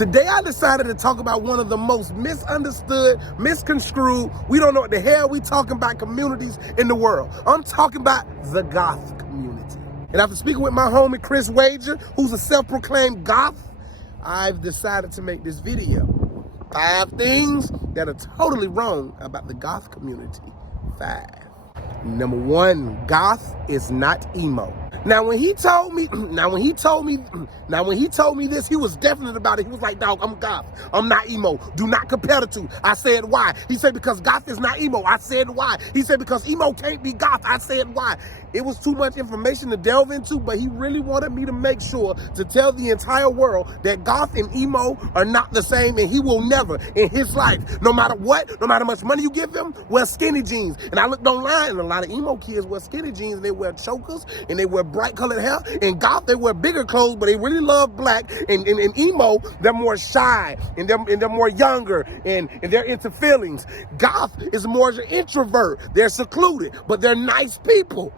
Today I decided to talk about one of the most misunderstood, misconstrued, we don't know what the hell we talking about communities in the world. I'm talking about the Goth community. And after speaking with my homie Chris Wager, who's a self-proclaimed Goth, I've decided to make this video. 5 things that are totally wrong about the Goth community. 5. Number 1, Goth is not emo. Now when he told me this, he was definite about it. He was like, dog, I'm Goth. I'm not emo. Do not compare the two. I said, why? He said, because Goth is not emo. I said, why? He said, because emo can't be Goth. I said, why? It was too much information to delve into, but he really wanted me to make sure to tell the entire world that Goth and emo are not the same, and he will never in his life, no matter what, no matter how much money you give him, wear skinny jeans. And I looked online, and a lot of emo kids wear skinny jeans, and they wear chokers, and they wear bright colored hair. And Goth, they wear bigger clothes, but they really love black. And emo, they're more shy, and they're more younger, and they're into feelings. Goth is more an introvert. They're secluded, but they're nice people.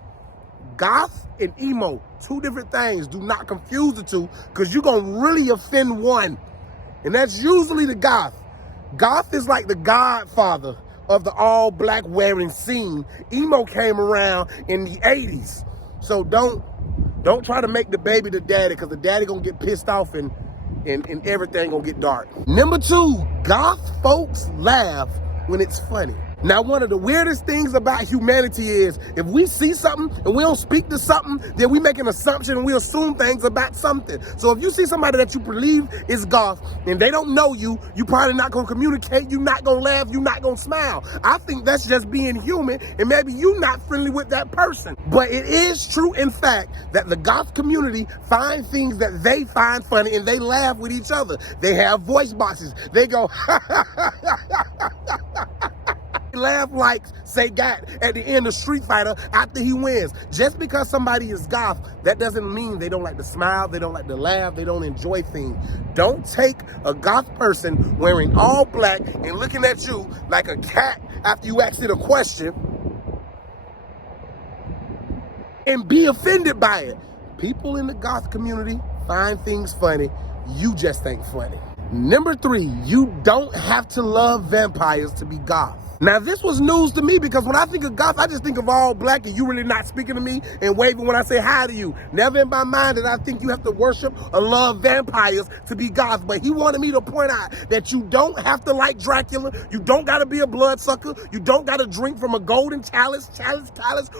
Goth and emo, 2 different things. Do not confuse the two, because you're going to really offend one. And that's usually the Goth. Goth is like the godfather of the all-black wearing scene. Emo came around in the 80s. So don't try to make the baby the daddy, because the daddy going to get pissed off and everything going to get dark. Number 2, Goth folks laugh when it's funny. Now, one of the weirdest things about humanity is if we see something and we don't speak to something, then we make an assumption and we assume things about something. So if you see somebody that you believe is Goth and they don't know you, you probably not going to communicate, you're not going to laugh, you're not going to smile. I think that's just being human, and maybe you're not friendly with that person. But it is true, in fact, that the Goth community find things that they find funny and they laugh with each other. They have voice boxes. They go, laugh like say God at the end of Street Fighter after he wins. Just because somebody is Goth, that doesn't mean they don't like to smile, they don't like to laugh, they don't enjoy things. Don't take a Goth person wearing all black and looking at you like a cat after you ask it a question and be offended by it. People in the Goth community find things funny. You just think funny. Number 3, you don't have to love vampires to be Goth. Now, this was news to me, because when I think of Goth, I just think of all black and you really not speaking to me and waving when I say hi to you. Never in my mind did I think you have to worship or love vampires to be Goth. But he wanted me to point out that you don't have to like Dracula. You don't got to be a bloodsucker. You don't got to drink from a golden chalice,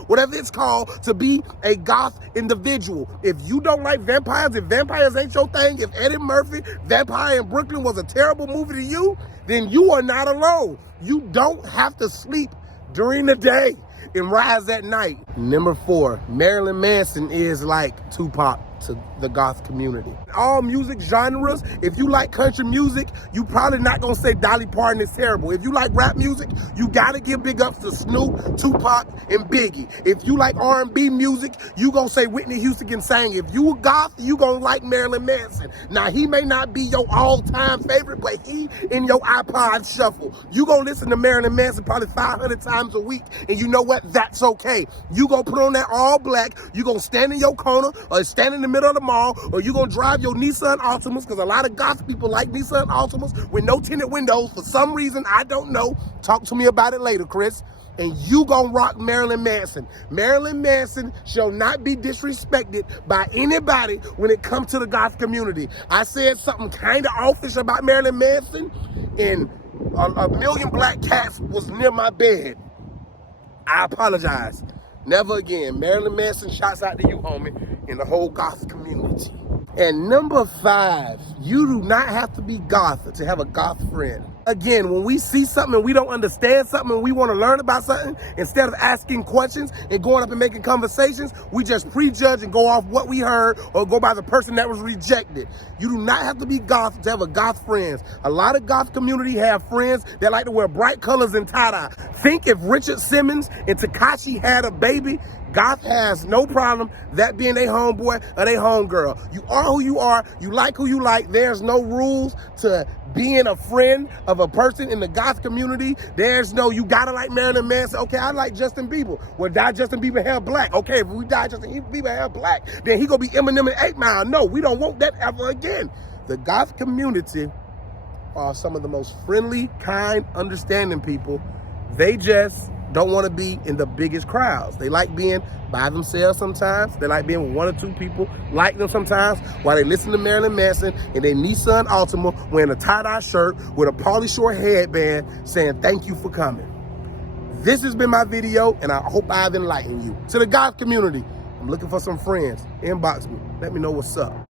whatever it's called, to be a Goth individual. If you don't like vampires, if vampires ain't your thing, if Eddie Murphy, Vampire in Brooklyn was a terrible movie to you, then you are not alone. You don't have to sleep during the day and rise at night. Number 4, Marilyn Manson is like Tupac to the Goth community. All music genres, if you like country music, you probably not gonna say Dolly Parton is terrible. If you like rap music, you gotta give big ups to Snoop, Tupac, and Biggie. If you like R&B music, you gonna say Whitney Houston can sing. If you a Goth, you gonna like Marilyn Manson. Now, he may not be your all-time favorite, but he in your iPod shuffle. You gonna listen to Marilyn Manson probably 500 times a week, and you know what? That's okay. You gonna put on that all black, you gonna stand in your corner or stand in the middle of the mall, or you gonna drive your Nissan Altimas, because a lot of Goth people like Nissan Altimas with no tinted windows for some reason, I don't know. Talk to me about it later, Chris. And you gonna rock Marilyn Manson. Marilyn Manson shall not be disrespected by anybody when it comes to the Goth community. I said something kind of offish about Marilyn Manson, and a million black cats was near my bed. I apologize. Never again. Marilyn Manson, shouts out to you, homie, and the whole Goth community. And number 5, you do not have to be Goth to have a Goth friend. Again, when we see something and we don't understand something and we want to learn about something, instead of asking questions and going up and making conversations, we just prejudge and go off what we heard or go by the person that was rejected. You do not have to be Goth to have a Goth friends. A lot of Goth community have friends that like to wear bright colors and tie-dye. Think if Richard Simmons and Tekashi had a baby, Goth has no problem that being a homeboy or they homegirl. You are who you are. You like who you like. There's no rules to being a friend of a person in the Goth community. There's no, you gotta like Marilyn Manson. Okay, I like Justin Bieber. Well, dye Justin Bieber hair black. Okay, if we dye Justin Bieber hair black, then he gonna be Eminem and 8 Mile. No, we don't want that ever again. The goth community are some of the most friendly, kind, understanding people. They just don't want to be in the biggest crowds. They like being by themselves sometimes. They like being with one or two people like them sometimes while they listen to Marilyn Manson in their Nissan Altima wearing a tie-dye shirt with a Pauly Shore headband saying, thank you for coming. This has been my video, and I hope I've enlightened you. To the goth community, I'm looking for some friends. Inbox me. Let me know what's up.